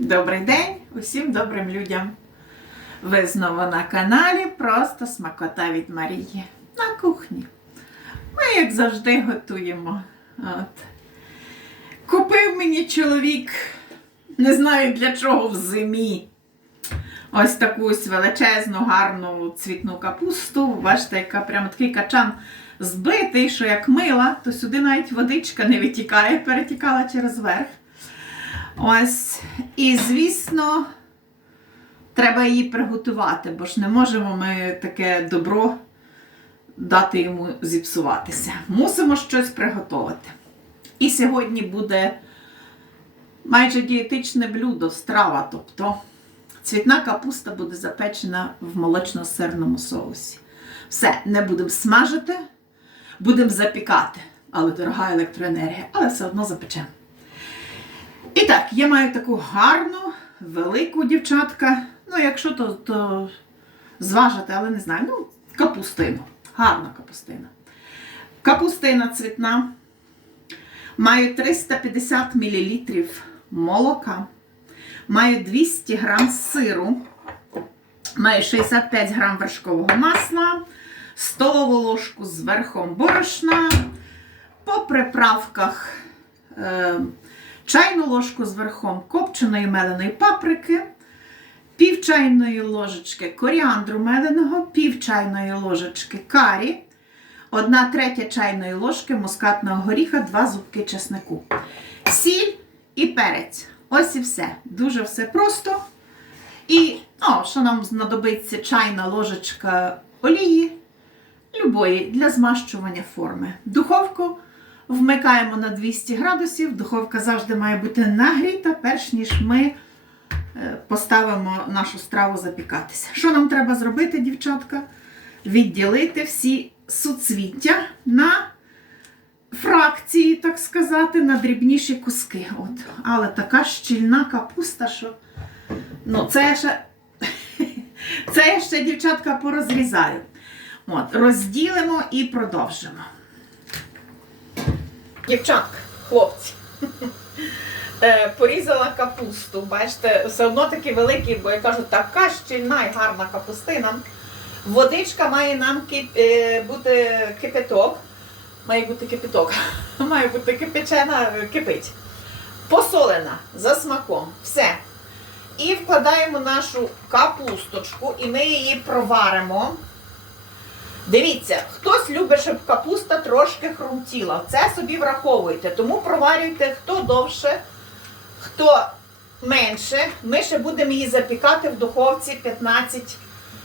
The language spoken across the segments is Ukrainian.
Добрий день усім добрим людям. Ви знову на каналі Просто Смакота від Марії на кухні. Ми, як завжди, готуємо. От. Купив мені чоловік, не знаю для чого в зимі. Ось таку величезну, гарну цвітну капусту. Бачите, яка прямо такий качан збитий, що як мила, то сюди навіть водичка не витікає, перетікала через верх. Ось. І, звісно, треба її приготувати, бо ж не можемо ми таке добро дати йому зіпсуватися. Мусимо щось приготувати. І сьогодні буде майже дієтичне блюдо, страва, тобто цвітна капуста буде запечена в молочно-сирному соусі. Все, не будемо смажити, будемо запікати. Але дорога електроенергія, але все одно запечемо. І так, я маю таку гарну, велику дівчатка. Ну, якщо то, то зважити, але не знаю. Ну, капустину. Гарна капустина. Капустина цвітна. Маю 350 мл молока. Маю 200 г сиру. Маю 65 г вершкового масла, столову ложку з верхом борошна. По приправках. Е, чайну ложку з верхом копченої меленої паприки, пів чайної ложечки коріандру меленого, пів чайної ложечки карі, одна третя чайної ложки мускатного горіха, два зубки чеснику. Сіль і перець. Ось і все. Дуже все просто. І, о, що нам знадобиться чайна ложечка олії, любої для змащування форми. Духовку Вмикаємо на 200 градусів. Духовка завжди має бути нагріта, перш ніж ми е, поставимо нашу страву запікатися. Що нам треба зробити, дівчатка? Відділити всі суцвіття на фракції, так сказати, на дрібніші куски. От. Але така щільна капуста, що ну, це я ще, це я ще, дівчатка, порозрізаю. От, Розділимо і продовжимо. Дівчатка, хлопці. Е, Порізала капусту. Бачите, все одно такий великий, бо я кажу, така щільна і гарна капустина. Водичка має нам кип... е, бути кипяток. Має бути кипяток. Має бути кипячена, е, кипить. Посолена за смаком. Все. І вкладаємо нашу капусточку, і ми її проваримо. Дивіться, хтось любить, щоб капуста трошки хрумтіла. Це собі враховуйте. Тому проварюйте хто довше, хто менше. Ми ще будемо її запікати в духовці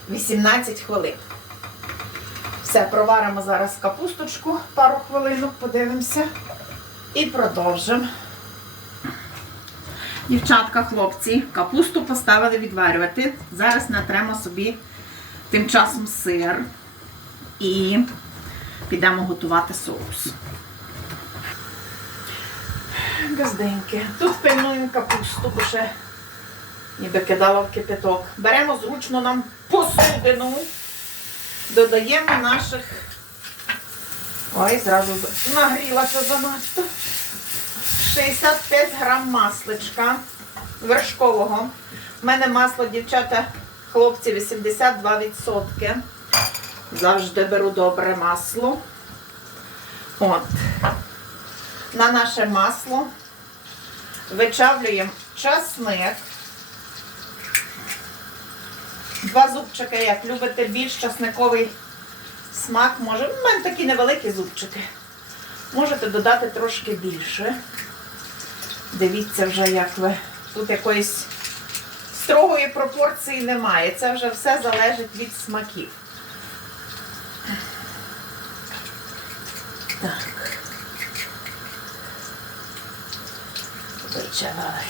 15-18 хвилин. Все, проваримо зараз капусточку пару хвилинок, подивимося. І продовжимо. Дівчатка, хлопці, капусту поставили відварювати. Зараз натремо собі тим часом сир і підемо готувати соус. Газденьке. Тут пильнуємо капусту, бо ще ніби кидала в кипяток. Беремо зручно нам посудину, додаємо наших. Ой, зразу нагрілася занадто. 65 грам масличка вершкового. У мене масло, дівчата, хлопці, 82%. Завжди беру добре масло. От. На наше масло вичавлюємо часник. Два зубчики, як любите, більш часниковий смак може. У мене такі невеликі зубчики. Можете додати трошки більше. Дивіться вже, як ви. Тут якоїсь строгої пропорції немає. Це вже все залежить від смаків. Так. Вичавай.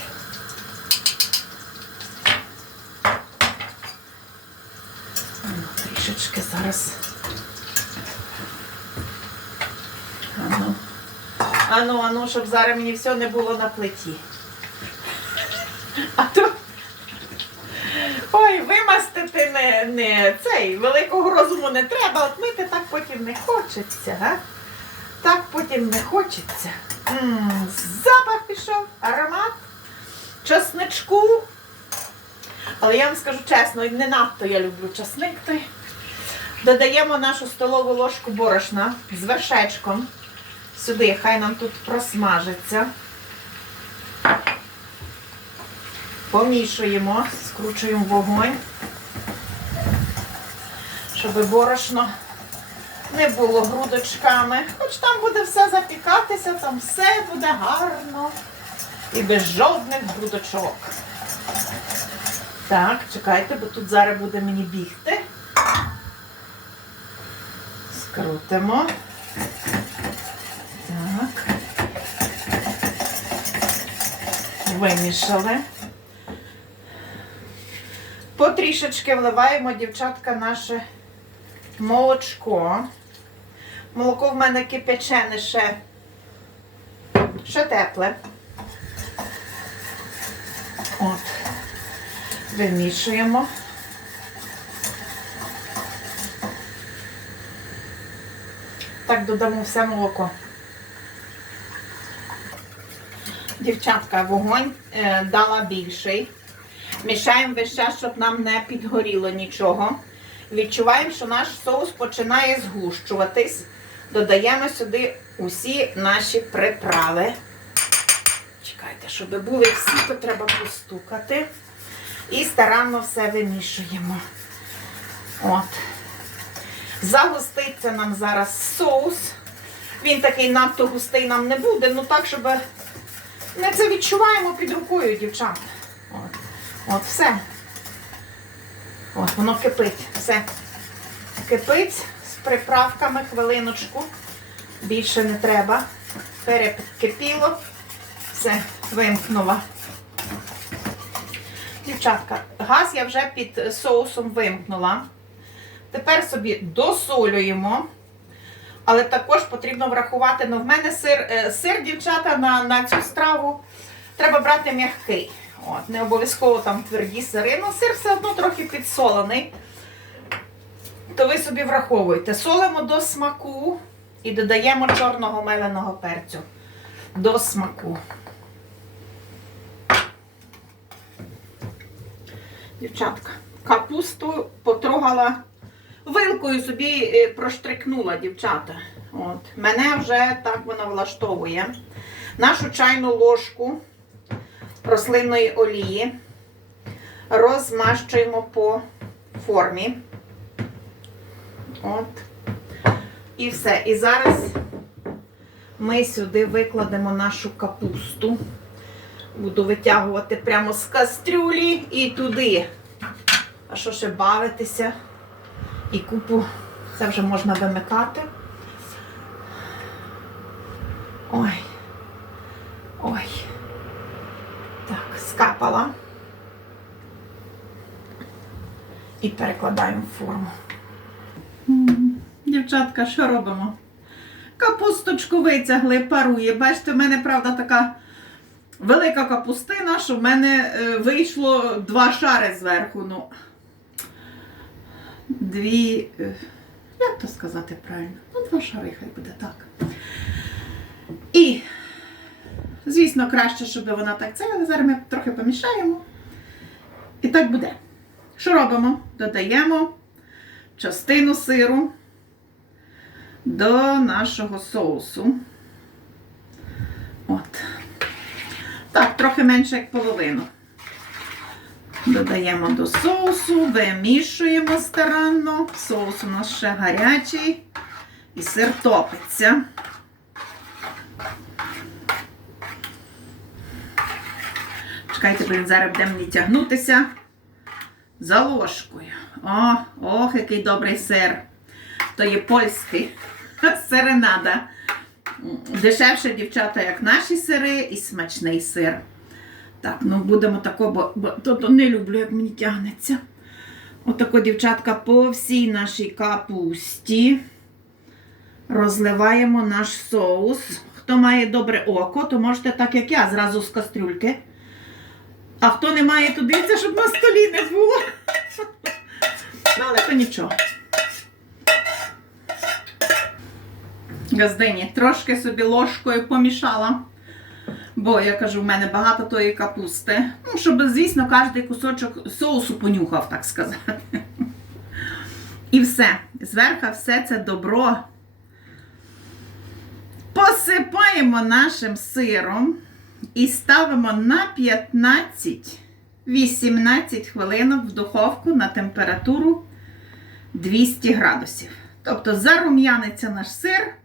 Ну, трішечки зараз. Ану. Ану, ану, щоб зараз мені все не було на плиті. А то. Ой, вимастити не, не цей великого розуму не треба, от мити так потім не хочеться, га? Так потім не хочеться. М, Запах пішов, аромат. часничку. Але я вам скажу чесно, не надто я люблю часник. той. Додаємо нашу столову ложку борошна з вершечком. Сюди, хай нам тут просмажиться. Помішуємо, скручуємо вогонь, щоб борошно не було грудочками. Хоч там буде все запікатися, там все буде гарно і без жодних грудочок. Так, чекайте, бо тут зараз буде мені бігти. Скрутимо. Так. Вимішали. Потрішечки вливаємо, дівчатка, наше молочко. Молоко в мене кипячене ще, ще тепле. От. Вимішуємо. Так додамо все молоко. Дівчатка, вогонь е, дала більший. Мішаємо весь час, щоб нам не підгоріло нічого. Відчуваємо, що наш соус починає згущуватись. Додаємо сюди усі наші приправи. Чекайте, щоб були всі, то треба постукати. І старанно все вимішуємо. От. Загуститься нам зараз соус. Він такий надто густий нам не буде, ну так, щоб ми це відчуваємо під рукою, дівчата. От, От все. От, воно кипить. Все. Кипить приправками хвилиночку. Більше не треба. Перекипіло. Все, вимкнула. Дівчатка, газ я вже під соусом вимкнула. Тепер собі досолюємо. Але також потрібно врахувати, ну в мене сир, е, сир дівчата, на, на цю страву треба брати м'який. От, не обов'язково там тверді сири. Ну, сир все одно трохи підсолений. То ви собі враховуйте. Солимо до смаку і додаємо чорного меленого перцю. До смаку. Дівчатка, капусту потрогала вилкою собі е, проштрикнула, дівчата. От. Мене вже так вона влаштовує. Нашу чайну ложку рослинної олії розмащуємо по формі. От. І все. І зараз ми сюди викладемо нашу капусту. Буду витягувати прямо з кастрюлі і туди. А що ще бавитися? І купу це вже можна вимикати. Ой. Ой. Так, скапала. І перекладаємо форму. Дівчатка, що робимо? Капусточку витягли, парує. Бачите, в мене, правда, така велика капустина, що в мене е, вийшло два шари зверху. Ну, дві. е, Як то сказати правильно? Ну, два шари, хай буде так. І, звісно, краще, щоб вона так це, але зараз ми трохи помішаємо. І так буде. Що робимо? Додаємо частину сиру до нашого соусу. От. Так, трохи менше як половину. Додаємо до соусу, вимішуємо старанно. Соус у нас ще гарячий і сир топиться. Чекайте, бо він зараз буде мені тягнутися за ложкою. О, ох, який добрий сир. То є польський серенада. Дешевше, дівчата, як наші сири, і смачний сир. Так, ну будемо тако, бо, бо то, то не люблю, як мені тягнеться. Отако, дівчатка, по всій нашій капусті розливаємо наш соус. Хто має добре око, то можете так, як я, зразу з кастрюльки. А хто не має, то дивіться, щоб на столі не було. Ну, але то нічого. Газдині, трошки собі ложкою помішала Бо я кажу, в мене багато тої капусти. Ну, щоб, звісно, кожен кусочок соусу понюхав, так сказати. І все. Зверху все це добро. Посипаємо нашим сиром і ставимо на 15-18 хвилинок в духовку на температуру 200 градусів. Тобто зарум'яниться наш сир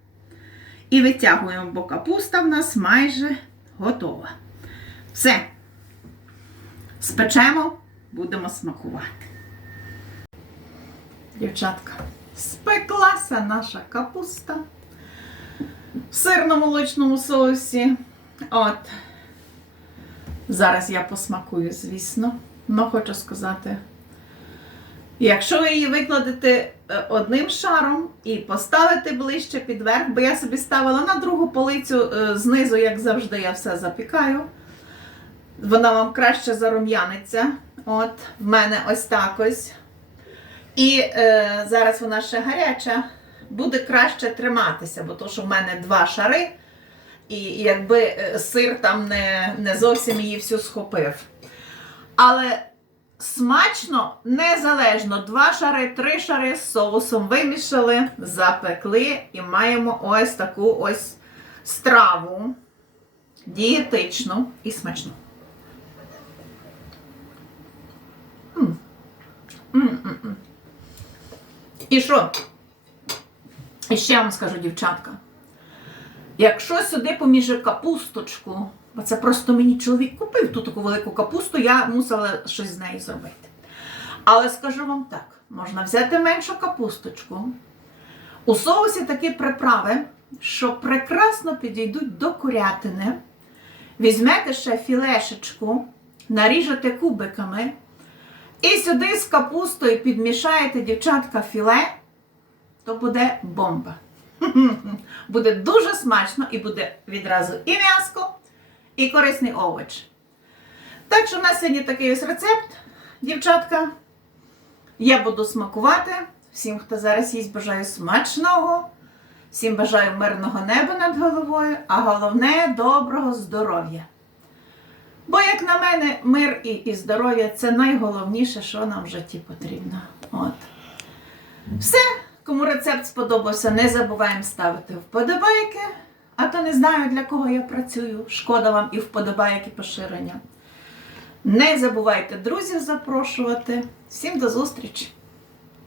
і витягуємо, бо капуста в нас майже готова. Все. Спечемо, будемо смакувати. Дівчатка, спеклася наша капуста в сирно-молочному соусі. От. Зараз я посмакую, звісно. Но хочу сказати, якщо ви її викладете е, одним шаром і поставите ближче під верх, бо я собі ставила на другу полицю е, знизу, як завжди, я все запікаю. Вона вам краще зарум'яниться. От, в мене ось так ось. І е, зараз вона ще гаряча, буде краще триматися, бо то, що в мене два шари, і якби е, сир там не, не зовсім її всю схопив. Але смачно, незалежно, два шари, три шари з соусом вимішали, запекли і маємо ось таку ось страву. Дієтичну і смачну. І що? І ще вам скажу, дівчатка. Якщо сюди поміж капусточку, бо це просто мені чоловік купив ту таку велику капусту, я мусила щось з нею зробити. Але скажу вам так: можна взяти меншу капусточку. У соусі такі приправи, що прекрасно підійдуть до курятини. Візьмете ще філешечку, наріжете кубиками. І сюди з капустою підмішаєте, дівчатка, філе, то буде бомба. Буде дуже смачно і буде відразу і м'яско, і корисний овоч. Так що в нас сьогодні такий ось рецепт, дівчатка. Я буду смакувати. Всім, хто зараз їсть, бажаю смачного. Всім бажаю мирного неба над головою, а головне доброго здоров'я. Бо, як на мене, мир і, і здоров'я це найголовніше, що нам в житті потрібно. От. Все, кому рецепт сподобався, не забуваємо ставити вподобайки. А то не знаю, для кого я працюю. Шкода вам і вподобайки поширення. Не забувайте друзів запрошувати. Всім до зустрічі!